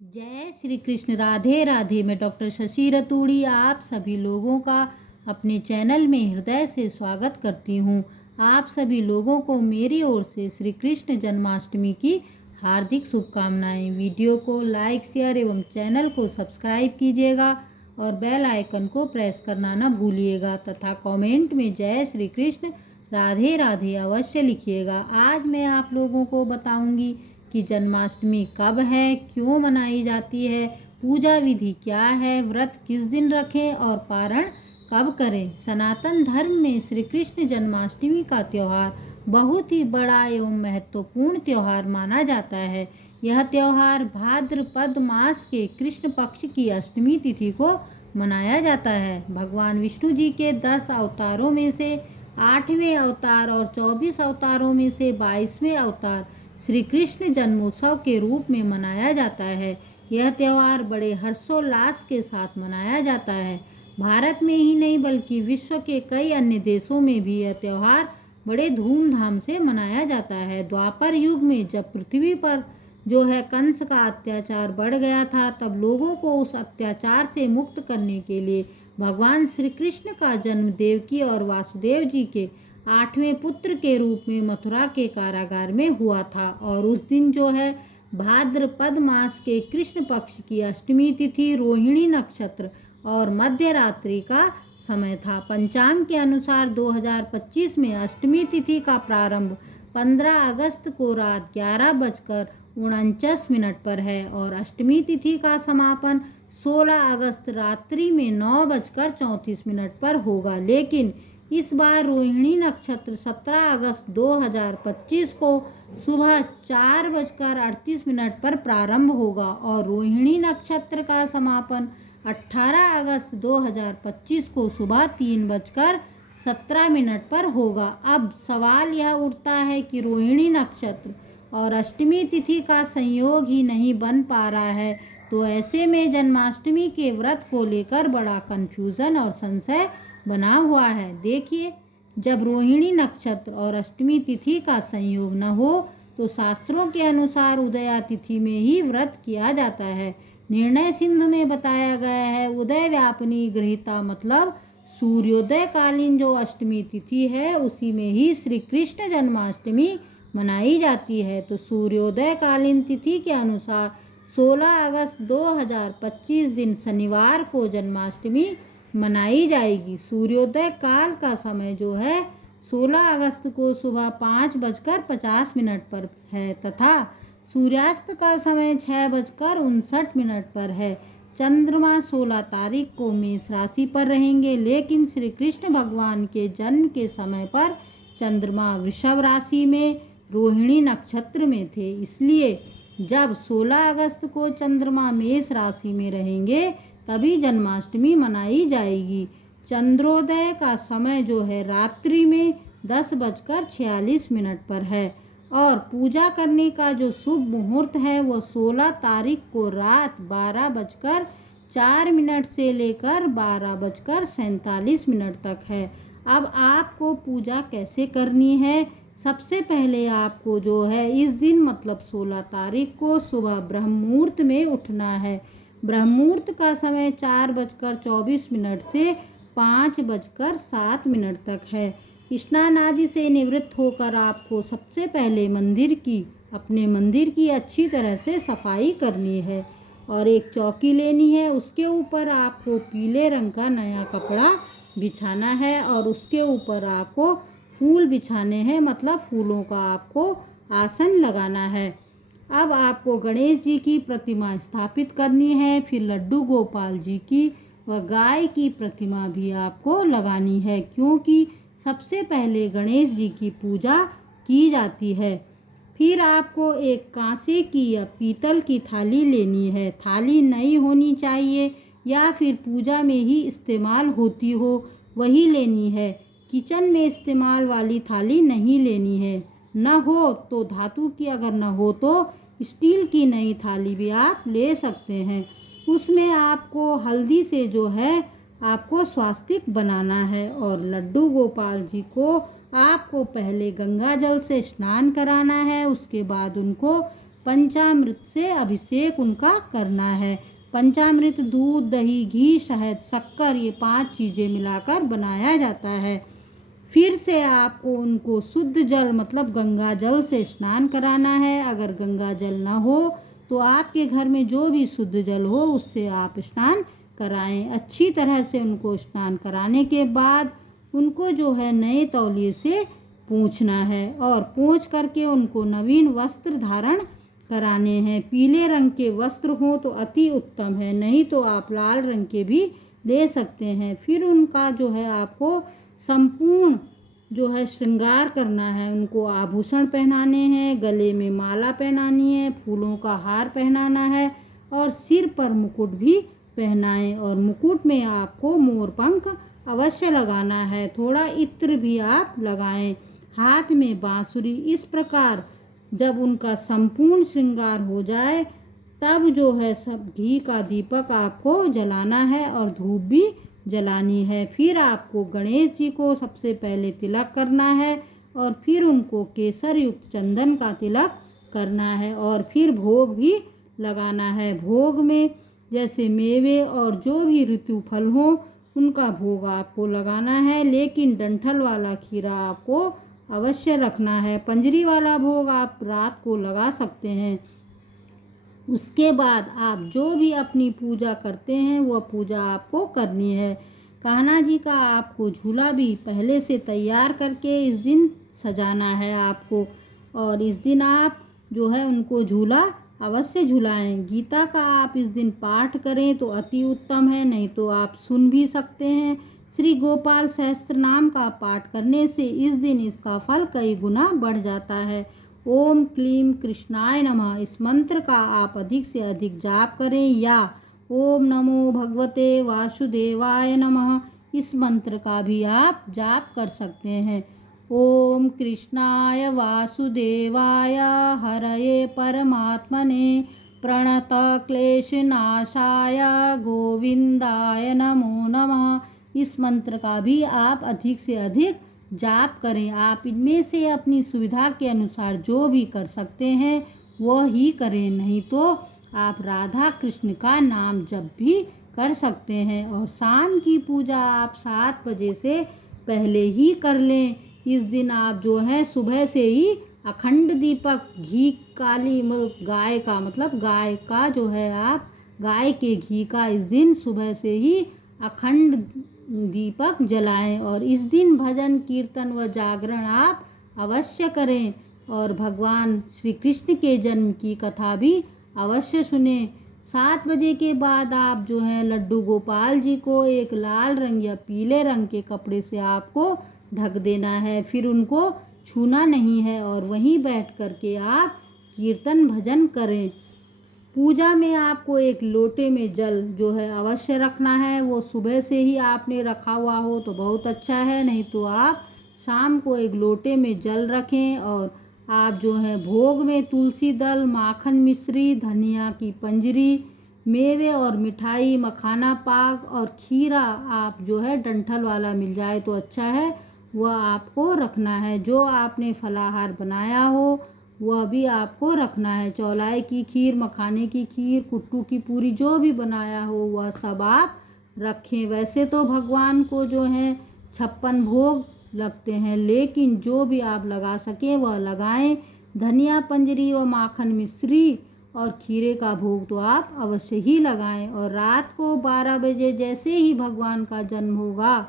जय श्री कृष्ण। राधे राधे। मैं डॉक्टर शशि रतूड़ी आप सभी लोगों का अपने चैनल में हृदय से स्वागत करती हूँ। आप सभी लोगों को मेरी ओर से श्री कृष्ण जन्माष्टमी की हार्दिक शुभकामनाएं। वीडियो को लाइक शेयर एवं चैनल को सब्सक्राइब कीजिएगा और बेल आइकन को प्रेस करना न भूलिएगा तथा कमेंट में जय श्री कृष्ण राधे राधे अवश्य लिखिएगा। आज मैं आप लोगों को बताऊंगी कि जन्माष्टमी कब है, क्यों मनाई जाती है, पूजा विधि क्या है, व्रत किस दिन रखें और पारण कब करें। सनातन धर्म में श्री कृष्ण जन्माष्टमी का त्यौहार बहुत ही बड़ा एवं महत्वपूर्ण त्यौहार माना जाता है। यह त्यौहार भाद्रपद मास के कृष्ण पक्ष की अष्टमी तिथि को मनाया जाता है। भगवान विष्णु जी के 10 अवतारों में से 8वें अवतार और 24 अवतारों में से 22वें अवतार श्री कृष्ण जन्मोत्सव के रूप में मनाया जाता है। यह त्यौहार बड़े हर्षोल्लास के साथ मनाया जाता है। भारत में ही नहीं बल्कि विश्व के कई अन्य देशों में भी यह त्यौहार बड़े धूमधाम से मनाया जाता है। द्वापर युग में जब पृथ्वी पर कंस का अत्याचार बढ़ गया था, तब लोगों को उस अत्याचार से मुक्त करने के लिए भगवान श्री कृष्ण का जन्म देवकी और वासुदेव जी के 8वें पुत्र के रूप में मथुरा के कारागार में हुआ था। और उस दिन भाद्रपद मास के कृष्ण पक्ष की अष्टमी तिथि रोहिणी नक्षत्र और मध्य रात्रि का समय था। पंचांग के अनुसार 2025 में अष्टमी तिथि का प्रारंभ 15 अगस्त को रात 11:49 पर है और अष्टमी तिथि का समापन 16 अगस्त रात्रि में 9:34 पर होगा। लेकिन इस बार रोहिणी नक्षत्र 17 अगस्त 2025 को सुबह 4:38 पर प्रारंभ होगा और रोहिणी नक्षत्र का समापन 18 अगस्त 2025 को सुबह 3:17 पर होगा। अब सवाल यह उठता है कि रोहिणी नक्षत्र और अष्टमी तिथि का संयोग ही नहीं बन पा रहा है, तो ऐसे में जन्माष्टमी के व्रत को लेकर बड़ा कन्फ्यूज़न और संशय बना हुआ है। देखिए, जब रोहिणी नक्षत्र और अष्टमी तिथि का संयोग न हो तो शास्त्रों के अनुसार उदया तिथि में ही व्रत किया जाता है। निर्णय सिंधु में बताया गया है, उदय व्यापनी गृहीता मतलब सूर्योदय कालीन जो अष्टमी तिथि है उसी में ही श्री कृष्ण जन्माष्टमी मनाई जाती है। तो सूर्योदय कालीन तिथि के अनुसार 16 अगस्त 2025 दिन शनिवार को जन्माष्टमी मनाई जाएगी। सूर्योदय काल का समय 16 अगस्त को सुबह 5:50 पर है तथा सूर्यास्त का समय 6:59 पर है। चंद्रमा 16 तारीख को मेष राशि पर रहेंगे, लेकिन श्री कृष्ण भगवान के जन्म के समय पर चंद्रमा वृषभ राशि में रोहिणी नक्षत्र में थे। इसलिए जब 16 अगस्त को चंद्रमा मेष राशि में रहेंगे तभी जन्माष्टमी मनाई जाएगी। चंद्रोदय का समय रात्रि में 10:46 पर है और पूजा करने का जो शुभ मुहूर्त है वो 16 तारीख को रात 12:04 से लेकर 12:47 तक है। अब आपको पूजा कैसे करनी है? सबसे पहले आपको इस दिन मतलब 16 तारीख को सुबह ब्रह्म मुहूर्त में उठना है। ब्रह्म मुहूर्त का समय 4:24 से 5:07 तक है। स्नान आदि से निवृत्त होकर आपको सबसे पहले अपने मंदिर की अच्छी तरह से सफाई करनी है और एक चौकी लेनी है। उसके ऊपर आपको पीले रंग का नया कपड़ा बिछाना है और उसके ऊपर आपको फूल बिछाने हैं, मतलब फूलों का आपको आसन लगाना है। अब आपको गणेश जी की प्रतिमा स्थापित करनी है, फिर लड्डू गोपाल जी की व गाय की प्रतिमा भी आपको लगानी है, क्योंकि सबसे पहले गणेश जी की पूजा की जाती है। फिर आपको एक कांसे की या पीतल की थाली लेनी है। थाली नई होनी चाहिए या फिर पूजा में ही इस्तेमाल होती हो वही लेनी है। किचन में इस्तेमाल वाली थाली नहीं लेनी है। न हो तो धातु की, अगर न हो तो स्टील की नई थाली भी आप ले सकते हैं। उसमें आपको हल्दी से आपको स्वास्तिक बनाना है और लड्डू गोपाल जी को आपको पहले गंगा जल से स्नान कराना है। उसके बाद उनको पंचामृत से अभिषेक उनका करना है। पंचामृत दूध, दही, घी, शहद, शक्कर, ये 5 चीज़ें मिलाकर बनाया जाता है। फिर से आपको उनको शुद्ध जल मतलब गंगा जल से स्नान कराना है। अगर गंगा जल ना हो तो आपके घर में जो भी शुद्ध जल हो उससे आप स्नान कराएं। अच्छी तरह से उनको स्नान कराने के बाद उनको जो है नए तौलिए से पोंछना है और पोंछ करके उनको नवीन वस्त्र धारण कराने हैं। पीले रंग के वस्त्र हो तो अति उत्तम है, नहीं तो आप लाल रंग के भी ले सकते हैं। फिर उनका जो है आपको संपूर्ण जो है श्रृंगार करना है। उनको आभूषण पहनाने हैं, गले में माला पहनानी है, फूलों का हार पहनाना है और सिर पर मुकुट भी पहनाएं। और मुकुट में आपको मोर पंख अवश्य लगाना है, थोड़ा इत्र भी आप लगाएं। हाथ में बांसुरी। इस प्रकार जब उनका संपूर्ण श्रृंगार हो जाए तब जो है सब घी का दीपक आपको जलाना है और धूप भी जलानी है। फिर आपको गणेश जी को सबसे पहले तिलक करना है और फिर उनको केसर युक्त चंदन का तिलक करना है और फिर भोग भी लगाना है। भोग में जैसे मेवे और जो भी ऋतु फल हो उनका भोग आपको लगाना है, लेकिन डंठल वाला खीरा आपको अवश्य रखना है। पंजरी वाला भोग आप रात को लगा सकते हैं। उसके बाद आप जो भी अपनी पूजा करते हैं वह पूजा आपको करनी है। कान्हा जी का आपको झूला भी पहले से तैयार करके इस दिन सजाना है आपको, और इस दिन आप जो है उनको झूला अवश्य झुलाएं। गीता का आप इस दिन पाठ करें तो अति उत्तम है, नहीं तो आप सुन भी सकते हैं। श्री गोपाल सहस्त्र नाम का पाठ करने से इस दिन इसका फल कई गुना बढ़ जाता है। ओम क्लीम कृष्णाय नमः इस मंत्र का आप अधिक से अधिक जाप करें, या ओम नमो भगवते वासुदेवाय नमः इस मंत्र का भी आप जाप कर सकते हैं। ओम कृष्णाय वासुदेवाय हरये परमात्मने प्रणत क्लेशनाशाय गोविंदाय नमो नमः इस मंत्र का भी आप अधिक से अधिक जाप करें। आप इनमें से अपनी सुविधा के अनुसार जो भी कर सकते हैं वह ही करें, नहीं तो आप राधा कृष्ण का नाम जप भी कर सकते हैं। और शाम की पूजा आप 7 बजे से पहले ही कर लें। इस दिन आप जो है सुबह से ही अखंड दीपक घी काली गाय का मतलब गाय का जो है आप गाय के घी का इस दिन सुबह से ही अखंड दीपक जलाएं। और इस दिन भजन कीर्तन व जागरण आप अवश्य करें और भगवान श्री कृष्ण के जन्म की कथा भी अवश्य सुने। 7 बजे के बाद आप जो है लड्डू गोपाल जी को एक लाल रंग या पीले रंग के कपड़े से आपको ढक देना है, फिर उनको छूना नहीं है और वहीं बैठ कर के आप कीर्तन भजन करें। पूजा में आपको एक लोटे में जल जो है अवश्य रखना है। वो सुबह से ही आपने रखा हुआ हो तो बहुत अच्छा है, नहीं तो आप शाम को एक लोटे में जल रखें। और आप जो है भोग में तुलसी दल, माखन मिश्री, धनिया की पंजरी, मेवे और मिठाई, मखाना पाक और खीरा आप जो है डंठल वाला मिल जाए तो अच्छा है, वह आपको रखना है। जो आपने फलाहार बनाया हो वह भी आपको रखना है। चौलाई की खीर, मखाने की खीर, कुट्टू की पूरी जो भी बनाया हो वह सब आप रखें। वैसे तो भगवान को जो है 56 भोग लगते हैं, लेकिन जो भी आप लगा सकें वह लगाएं। धनिया पंजरी व माखन मिश्री और खीरे का भोग तो आप अवश्य ही लगाएं। और रात को 12 बजे जैसे ही भगवान का जन्म होगा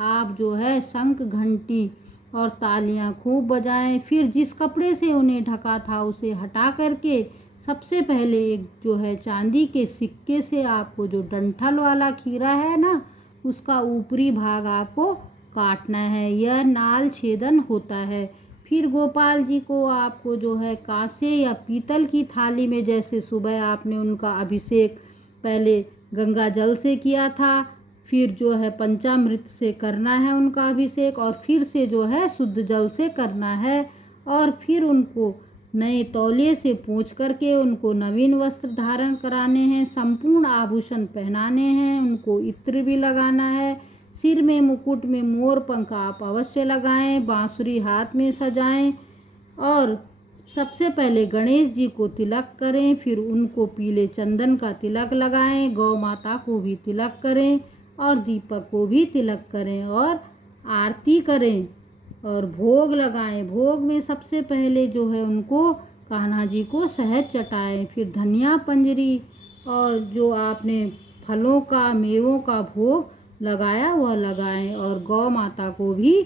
आप जो है शंख घंटी और तालियां खूब बजाएं। फिर जिस कपड़े से उन्हें ढका था उसे हटा करके सबसे पहले एक जो है चांदी के सिक्के से आपको जो डंठल वाला खीरा है ना उसका ऊपरी भाग आपको काटना है, यह नाल छेदन होता है। फिर गोपाल जी को आपको जो है कांसे या पीतल की थाली में, जैसे सुबह आपने उनका अभिषेक पहले गंगा जल से किया था, फिर जो है पंचामृत से करना है उनका अभिषेक और फिर से जो है शुद्ध जल से करना है। और फिर उनको नए तौलिए से पोंछ करके उनको नवीन वस्त्र धारण कराने हैं, संपूर्ण आभूषण पहनाने हैं, उनको इत्र भी लगाना है। सिर में मुकुट में मोर पंख आप अवश्य लगाएं, बांसुरी हाथ में सजाएं और सबसे पहले गणेश जी को तिलक करें, फिर उनको पीले चंदन का तिलक लगाएं, गौ माता को भी तिलक करें और दीपक को भी तिलक करें और आरती करें और भोग लगाएं। भोग में सबसे पहले जो है उनको कान्हा जी को शहद चटाएं, फिर धनिया पंजरी और जो आपने फलों का मेवों का भोग लगाया वह लगाएं और गौ माता को भी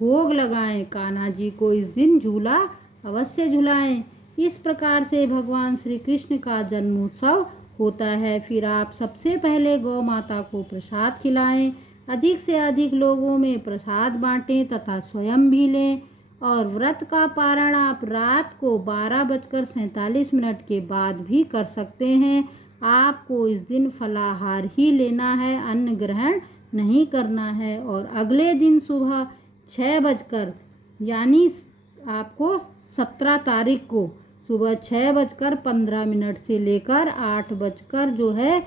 भोग लगाएं। कान्हा जी को इस दिन झूला अवश्य झुलाएं। इस प्रकार से भगवान श्री कृष्ण का जन्मोत्सव होता है। फिर आप सबसे पहले गौ माता को प्रसाद खिलाएं, अधिक से अधिक लोगों में प्रसाद बांटें तथा स्वयं भी लें। और व्रत का पारण आप रात को 12:47 के बाद भी कर सकते हैं। आपको इस दिन फलाहार ही लेना है, अन्न ग्रहण नहीं करना है। और अगले दिन सुबह 6 बजकर यानी आपको 17 तारीख को सुबह 6:15 से लेकर 8 जो है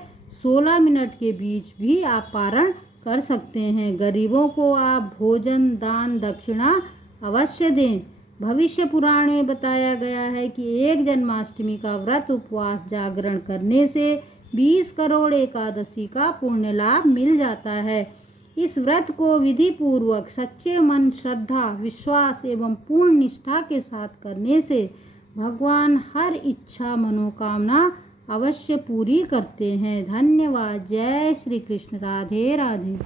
16 के बीच भी आप पारण कर सकते हैं। गरीबों को आप भोजन दान दक्षिणा अवश्य दें। भविष्य पुराण में बताया गया है कि एक जन्माष्टमी का व्रत उपवास जागरण करने से 20 करोड़ एकादशी का पुण्य लाभ मिल जाता है। इस व्रत को विधि पूर्वक सच्चे मन श्रद्धा विश्वास एवं पूर्ण निष्ठा के साथ करने से भगवान हर इच्छा मनोकामना अवश्य पूरी करते हैं। धन्यवाद। जय श्री कृष्ण। राधे राधे।